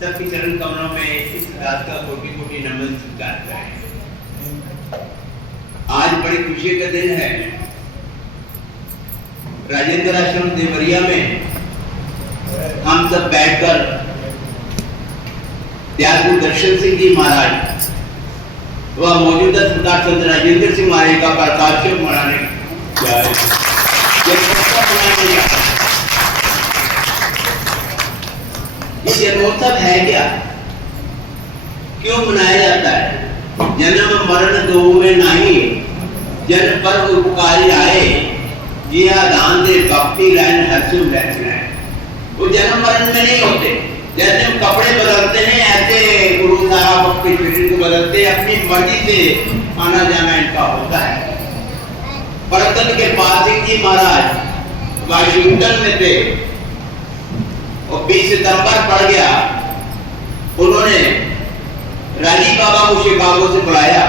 सबकी चरण कमलों में इस रात का कोटि कोटि नमन स्वीकार करें। आज बड़ी खुशी का दिन है। राजेंद्र आश्रम देवरिया में हम सब बैठकर त्यागू दर्शन सिंह जी महाराज व मौजूदा सरदार संत राजेंद्र सिंह महाराज का प्रकाशोत्सव मनाने जन्मोत्सव है क्या, क्यों मनाया जाता है? जन्म मरण दो में नहीं, जन पर उपकारी आए, जिया दान दे भक्ति लाइन हर्षुम रहना है। वो जन्म मरण में नहीं होते। जैसे हम कपड़े बदलते हैं ऐसे गुरु साहब अपने शरीर को बदलते हैं, अपनी मर्जी से आना जाना इनका होता है। परतन के पाल सिंह जी महाराज वाशिंगटन में थे और 20 सितंबर पड़ गया। उन्होंने राजी बाबा को शिकागो से बुलाया।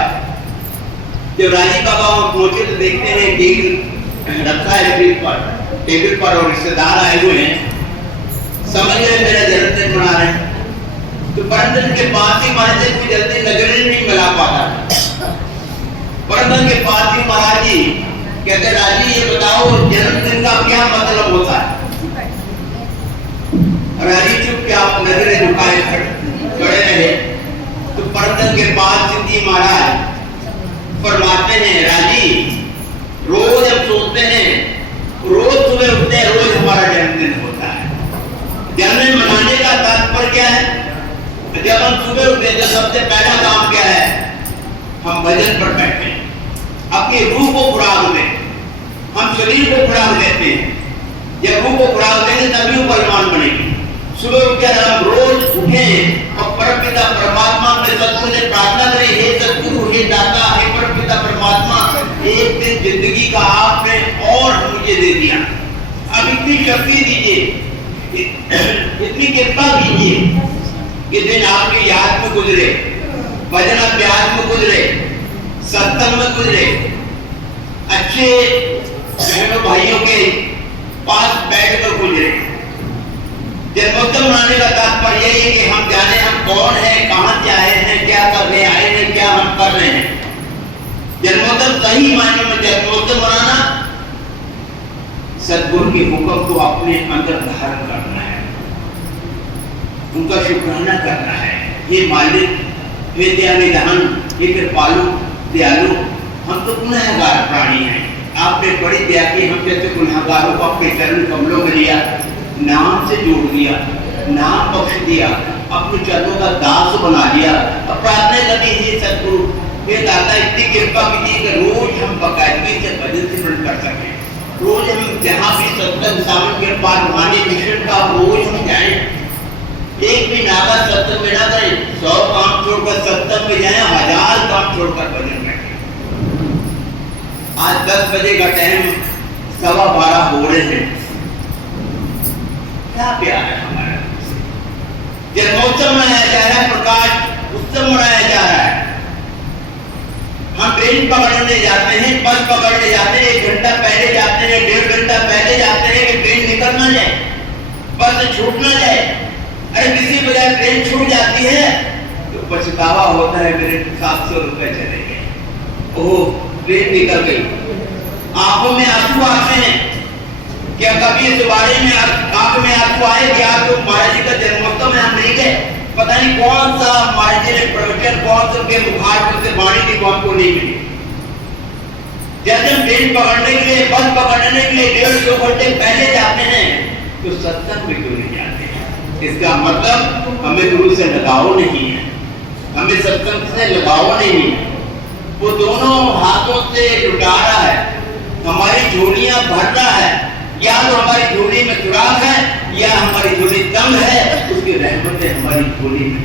जब राजी बाबा पहुंचे तो देखते हैं टेबल रखा है टेबल पर और रिश्तेदार आए हुए हैं। समझ गए मेरा जन्मदिन मना रहे हैं। तो परमदन के पास ही महाराज से कोई जल्दी नजर नहीं मिला पाता। परमदन के पास ही महाराज जी कहते राजी ये बताओ जन्मदिन का क्या मतलब होता है? राजी चुपचाप नजरें झुकाए खड़े रहे। तो परमदन के पास जी महाराज फरमाते हैं राजी रोज हम सोचते हैं, रोज सुबह उठते हैं, रोज हमारा जन्मदिन होता है। जन्मदिन मनाने का तात्पर्य क्या है? जब हम सुबह उठते तो सबसे पहला काम क्या है? हम भजन पर बैठे, अपनी रूह को खुराक दें, हम शरीर को खुराक देते हैं। जब रूह को खुराक देंगे तभी वो बलवान बनेगी। सुबह उठकर हम रोज उठें और परमपिता परमात्मा से सतगुरु से प्रार्थना करें, हे सतगुरु, हे दाता, हे परमपिता परमात्मा, एक दिन जिंदगी का आपने और मुझे दे दिया। अब इतनी शक्ति दीजिए, इतनी कृपा कीजिए कि दिन आपकी याद में गुजरे, भजन अभ्यास में गुजरे, सत्संग में गुजरे, अच्छे बहनों भाइयों के पास बैठकर गुजरे। जन्मोत्सव मनाने का तात्पर्य यही है कि हम जाने हम कौन है, कहां से आए हैं, क्या करने आए हैं, क्या हम कर रहे हैं। जन्मोत्सव सही मायने में जन्मोत्सव मनाना सद्गुरु के हुक्म को अपने अंदर धारण करना है, उनका शुक्राना करना है। ये मालिक, हे दयानिधान, हे कृपालु दयालु, हम तो गुनहगार प्राणी हैं। आपने बड़ी दया की, हम जैसे गुनहगारों को अपने चरण कमलों में लिया, नाम से जोड़ दिया, नाम बख्श दिया, अपने चरणों का दास बना लिया। अब प्रार्थना करनी है सतगुरु हे दाता इतनी कृपा कीजिए कि रोज हम बाकायदगी से भजन सिमरन कर सकें। रोज हम जहाँ भी सत्संग सावन के पार रूहानी मिशन का रोज हम जाएं। एक भी नागा सत्संग में ना करें, 100 काम छोड़कर सत्संग में जाएं, 1000 काम छोड़कर भजन में। आज 10 बजे का टाइम 12:15 हो रहे हैं। क्या प्यार है हमारा। जन्मोत्सव मनाया जा रहा है, प्रकाश उत्सव मनाया जा रहा है। हम ट्रेन पकड़ने जाते हैं, बस पकड़ने जाते हैं, 1 घंटा पहले जाते हैं, 1.5 घंटा पहले जाते हैं कि ट्रेन निकल ना जाए, बस छूट ना जाए। अरे किसी वजह ट्रेन छूट जाती है तो पछतावा होता है, मेरे 700 रुपए चले गए, ओह ट्रेन निकल गई। आंखों में आंसू आते हैं। क्या कभी इस बारे में आंख में आंसू आए कि आज तो महाराज जी का जन्मोत्सव में हम नहीं गए? पता नहीं कौन सा महाराज जी ने प्रवचन, कौन सा के मुखार से वाणी थी वो हमको नहीं मिली। जैसे हम ट्रेन पकड़ने के लिए, बस पकड़ने के लिए 1.5-2 घंटे पहले जाते हैं तो सत्संग में क्यों नहीं जाते हैं? इसका मतलब हमें गुरु से लगाव नहीं है, हमें सत्संग से लगाव नहीं है। वो दोनों हाथों से लुटा रहा है, हमारी झोलियां भर रहा है। या तो हमारी झोली में सुराग है या हमारी झोली तंग है, उसकी रहमतें हमारी झोली में